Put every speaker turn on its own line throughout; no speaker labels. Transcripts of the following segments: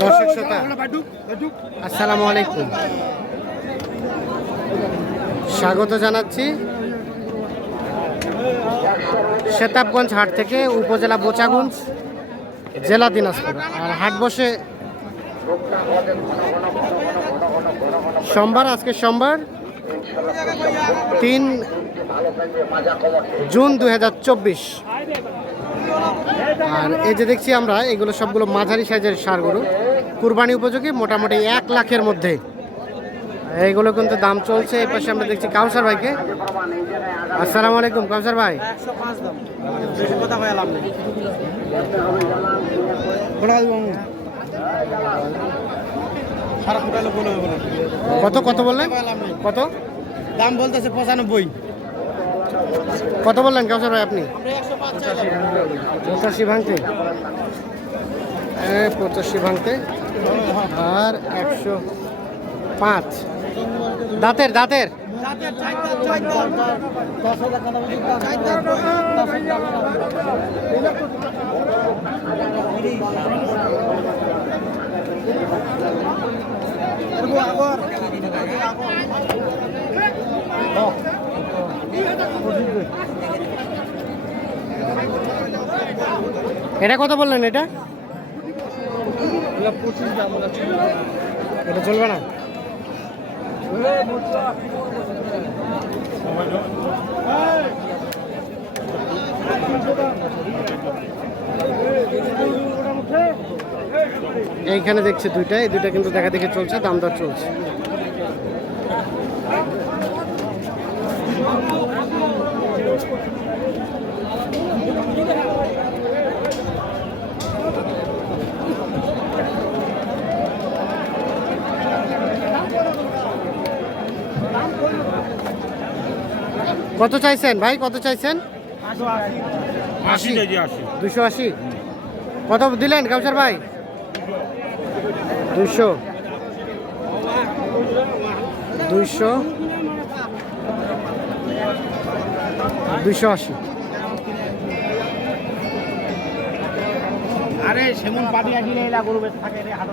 দর্শক শ্রোতা, আসসালামু আলাইকুম। স্বাগত জানাচ্ছি সেতাবগঞ্জ হাট থেকে উপজেলা বোচাগঞ্জ, জেলা দিনাজপুর। আর হাট বসে সোমবার, আজকে সোমবার, তিন জুন দু হাজার চব্বিশ। আর এই যে দেখছি আমরা, এগুলো সবগুলো মাঝারি সাইজের সারগুলো কুরবানি উপযোগী, মোটামুটি এক লাখের মধ্যে। এইগুলো কিন্তু দাম চলছে, এই পাশে আমরা দেখছি কাউসার ভাইকে। আসসালামু আলাইকুম, কাউসার ভাই। কত কত বললেন? কত
দাম বলতেছে পঁচানব্বই।
কত বললেন কাউসার ভাই আপনি? পঁচাশি ভাঙতে। পঁচাশি ভাঙতে। আর একশো পাঁচ। দাঁতের দাঁতের। এটা কত বললেন এটা? এটা চলবে না? এইখানে দেখছি দুইটা এই দুইটা কিন্তু দেখা দেখে চলছে দাম দর চলছে। কত চাইছেন? ভাই কত চাইছেন?
আশি
দুশো আশি। কত দিলেন কাউসার ভাই? দুশো। দুইশো দুইশো আশি।
আরে সেমন পানি আসিলে এলা গরু বেশ থাকে রে হাতে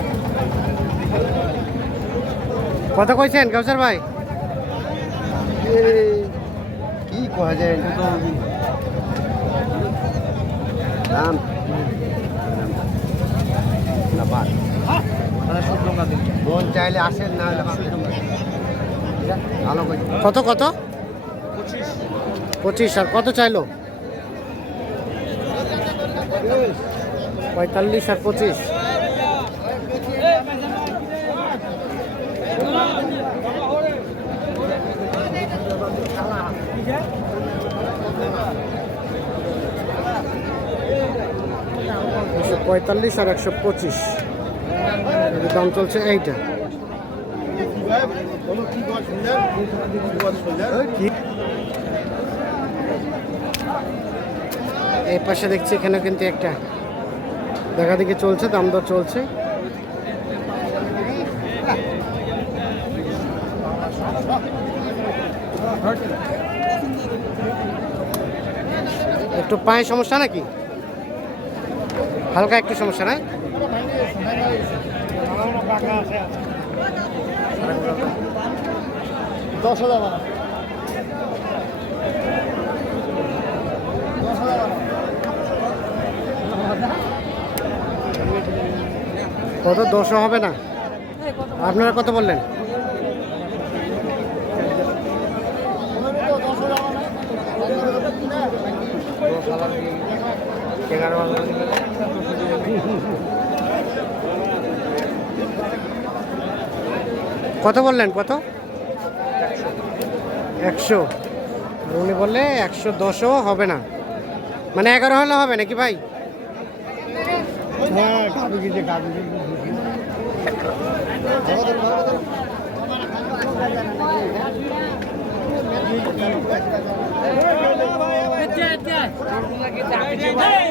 কত কইছেন কাউসার ভাই?
কি করা যায়? দাম। মন চাইলে আসেন না। ভালো
কত কত? পঁচিশ। আর কত চাইলো? পঁয়তাল্লিশ আর পঁচিশ একশো পঁয়তাল্লিশ আর একশো পঁচিশ। দাম চলছে এইটা। এই পাশে দেখছি এখানে কিন্তু একটা। দেখা দেখি চলছে, দাম দর চলছে। একটু পায়ে সমস্যা নাকি? হালকা একটু সমস্যা না?
দশ হাজার
কত? দশও হবে না? আপনারা কত বললেন? কত বললেন কত? একশো। আর উনি বললে একশো দশও হবে না। মানে এগারো হলে হবে নাকি ভাই?
হ্যাঁ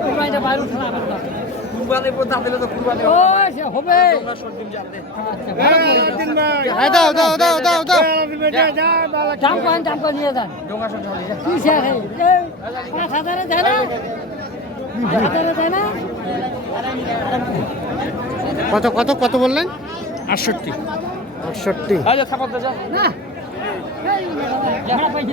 গাবি কিনছে গাবি
হ্যাঁ দাও দাও দাও দাও দাও
দাম করেন দাম করে নিয়ে যান কিসে রে পাঁচ হাজারে দেয় না হাজারে দেয় না
কত কত কত বললেন
আটষট্টি।
আটষট্টি
না পাইছি?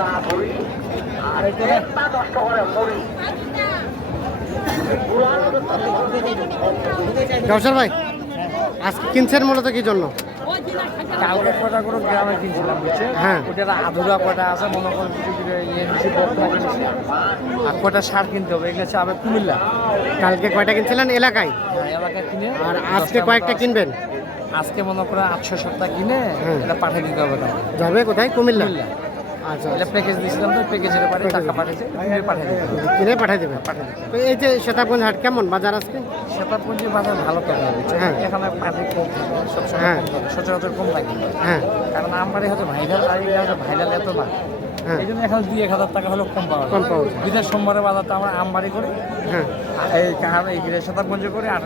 নষ্ট করে আর একটা নষ্ট করে মুড়ি
কাউসার ভাই আজকে কিনছেন মূলত কি জন্য?
কালকে কটা করে গ্রামে কিনছিলাম বুঝছে?
হ্যাঁ।
ওটার আধুরা কটা আছে মনে করেন কিছু কিছু ইয়ে নিচ্ছি আর কটা সার কিনতে হবে এগুলো আবার কুমিল্লা।
কালকে কয়টা কিনছিলেন? এলাকায়?
হ্যাঁ, এলাকায় কিনে
আর আজকে কয়েকটা কিনবেন?
আজকে মনে করেন আটশো সপ্তাহ কিনে
হ্যাঁ।
এটা পাঠিয়ে দিতে হবে
যাবে কোথায়? কুমিল্লা।
এটা প্যাকেজ দিয়েছিলাম তো প্যাকেজের পাঠিয়ে টাকা পাঠিয়েছে কিনে পাঠিয়ে দেবে।
কিনে পাঠিয়ে দেবেন তো এই যে সীতাকুঞ্জ হাট কেমন বাজার আজকে?
সেতাপুঞ্জি বাজার ভালো হবে
হ্যাঁ।
এখানে কম সবসময়
হ্যাঁ।
সচরাচর কম লাগে।
হ্যাঁ।
কারণ আমার হয়তো ভাইরাল আর ভাইরাল এত না। এই জন্য এখানে দুই এক হাজার টাকা হলেও কম পাওয়া যায়।
কম পাওয়া
বিদেশ সোমবারের বাজারটা আমরা আমবাড়ি করি।
হ্যাঁ।
এই কাহার এই করি আর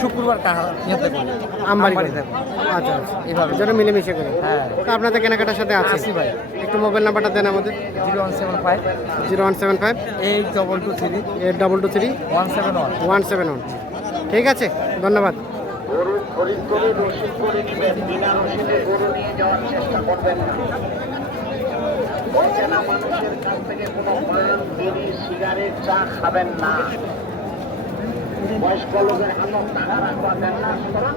শুক্রবার কাহার ইয়েতে করি।
আমবাড়ি
আমবাড়িতে
আচ্ছা আচ্ছা।
এইভাবে
জন্য মিলেমিশে করে।
হ্যাঁ।
তো আপনাদের কেনাকাটার সাথে আছে?
আছি ভাই।
একটু মোবাইল নাম্বারটা দেন আমাদের।
Zero one seven five.
Zero one seven five.
Eight double two three.
Eight double two three.
One seven one.
One seven one. ঠিক আছে ধন্যবাদ।
গরু খরিদ করে রসিদ করে দিবেন বিনা রসিদে গরু নিয়ে যাওয়ার চেষ্টা করবেন না। অচেনা মানুষের কাছ থেকে কোনো পান বিড়ি সিগারেট চা খাবেন না বয়স্ক লোকের হাতত টাকা রাখবেন না স্মরণ